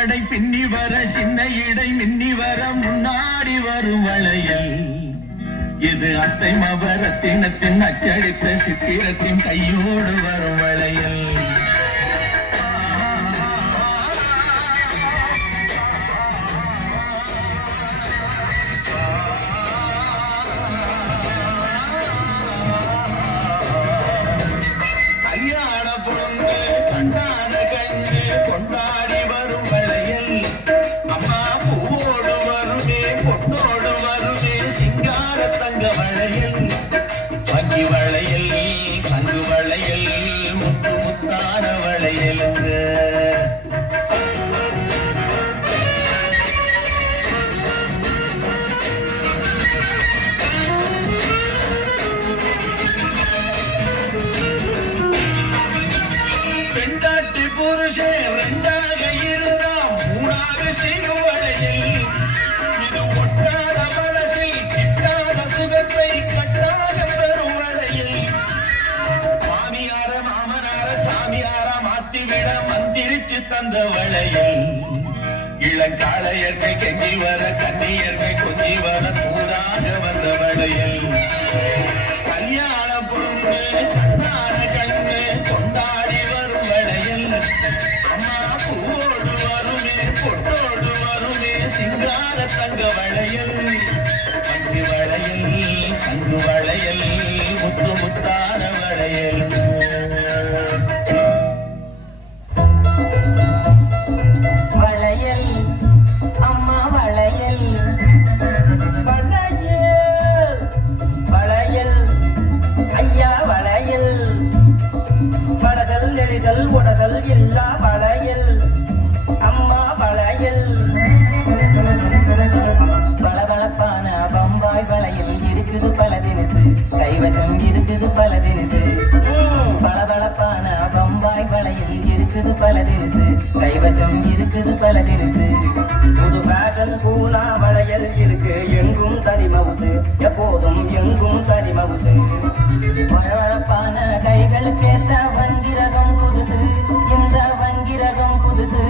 நடை பின்னி வர சின்ன இடை மின்னி வர முன்னாடி வரும் வளையல் இது அத்தை மவரத்தினத்தின் அச்சடித்த சித்திரத்தின் கையோடு வரும் வளையல் கல்யாண பொண்ணு கண்ணான கண்ணு கொண்டாடி வரும் வளையல் அம்மா பூவோடு வருமே பொண்ணோடு வருமே சிங்கார தங்க வளையல் வங்கி வளையல் கங்கு வளையல் முத்து முத்தான வளையல் பெண்டாட்டி புருஷன் ரெண்டாக இருந்தா மூணாக செய்யும் வளையல் இது ஒட்டாத மனசில் கிட்டாத சுகத்தை கட்டாத பெரும் வளையல் மாமியார மாமனார சாமியார மாத்திவிட மந்திரிச்சு தந்த வளையல் இளங்காளையர்கள் கெஞ்சி வர கண்ணியர்கள் கொஞ்சி வர தூதாக வந்த வளையல் கல்யாண பொண்ணு கண்ணான கண்ணு கொண்டாடி வரும் வளையல் அம்மா பூவோடு வருமே பொட்டோடு வருமே சிங்கார தங்க வளையல் மஞ்சு வளையல் கங்கு வளையல் முத்து முத்தான வளையல் வளையல் அம்மா வளையல் வளையல் வளையல் ஐயா வளையல் வடசல் நெரிசல் உடசல் இல்லா வளையல் அம்மா வளையல் பளபளப்பான பம்பாய் வளையல் இருக்குது பல தினசு கைவசம் இருக்குது பல தினசு பளபளப்பான பம்பாய் வளையல் இருக்குது பல தினசு கைவசம் இருக்குது பல தினசு புது பேட்டன் பூனா வளையல் இருக்கு எங்கும் தனி மவுசு எப்போதும் எங்கும் தனி மவுசு பளபளப்பான கைகளுக்கேற்ற வங்கிரகம் புதுசு இந்த வங்கிரகம் புதுசு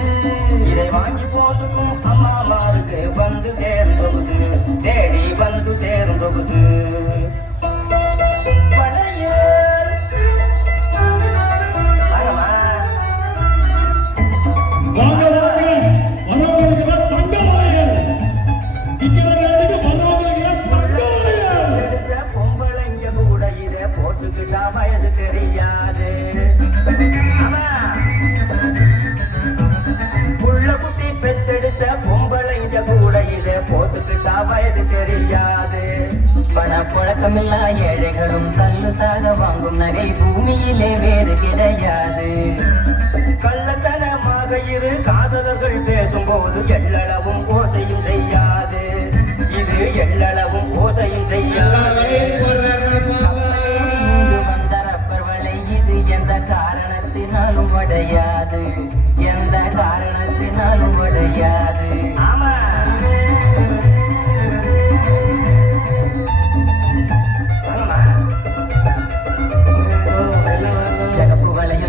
இதை வாங்கி போட்டுக்கும் அம்மாமாருக்கு வந்து சேரும் தொகுது தேடி வந்து சேரும் தொகுது பொம்பளைங்க கூட இதை போட்டுக்கிட்டா வயசு தெரியாது புள்ள குட்டி பெத்தெடுத்த பொம்பளைங்க கூட இதை போட்டுக்கிட்டா வயசு தெரியாது பணப்புழக்கமில்லா ஏழைகளும் கல்லு சாக வாங்கும் நகை பூமியிலே வேறு கிடையாது கள்ளத்தனமாக இரு காதலர்கள் பேசும்போது எள்ளளவும் ஓசையும் செய்யாது இது எள்ளளவும் ஓசையும் செய்யாது வந்த ரப்பர் வலை இது எந்த காரணத்தினாலும் உடையாது எந்த காரணத்தினாலும் உடையாது ஆமா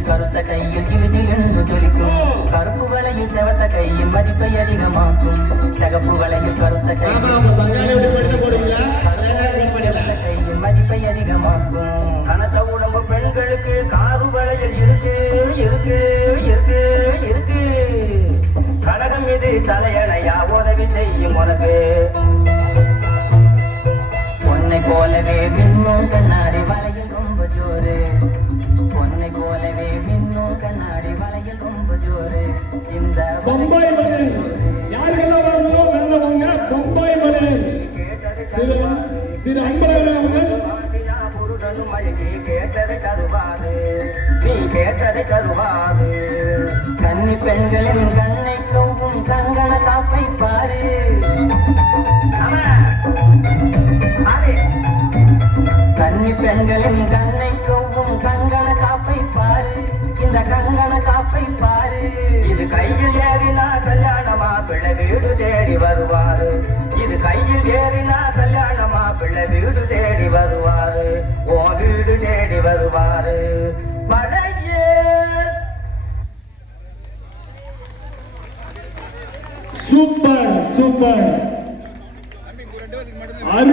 கருத்த கையில் கிழிதில் ஜொலிக்கும் கருப்பு வலையில் செவத்த கையில் மதிப்பை அதிகமாக்கும் சகப்பு வலையில் கருத்த கையில் மதிப்பை அதிகமாக்கும் கனத்த உடம்பு பெண்களுக்கு காரு வலையில் இருக்கு இருக்கு இருக்கு இருக்கு கனகம் இது தலையணையா உதவி செய்யும் உனக்கு பொன்னை போலவே மின்னும் கண்ணாடி வலையில் ரொம்ப ஜோரு பொன்னை போலவே மின்னும் கண்ணாடி வலையில் ரொம்ப ஜோரு இந்த பம்பாய் மலை யாருக்கெல்லாம் வாங்கலோ வெள்ளவங்க பம்பாய் மலை திரு அன்பழகன் அவர்கள் மயக்கி கேட்டதை தருவாரு நீ கேட்டதை தருவாரு கன்னி பெண்களின் கண்ணை கவ்வும் கங்கண காப்பை பாரு கன்னி பெண்களின் கண்ணை கவ்வும் கங்கண காப்பை பாரு இந்த கங்கண காப்பை பாரு இது கையில் ஏறினா கல்யாணமா பிள்ளை வீடு தேடி வருவாரு இது கையில் ஏறினா கல்யாணமா பிள்ளை வீடு தேடி வருவாரு ஓ வீடு தேடி வருவாரு பழைய சூப்பர் சூப்பர் அருமை.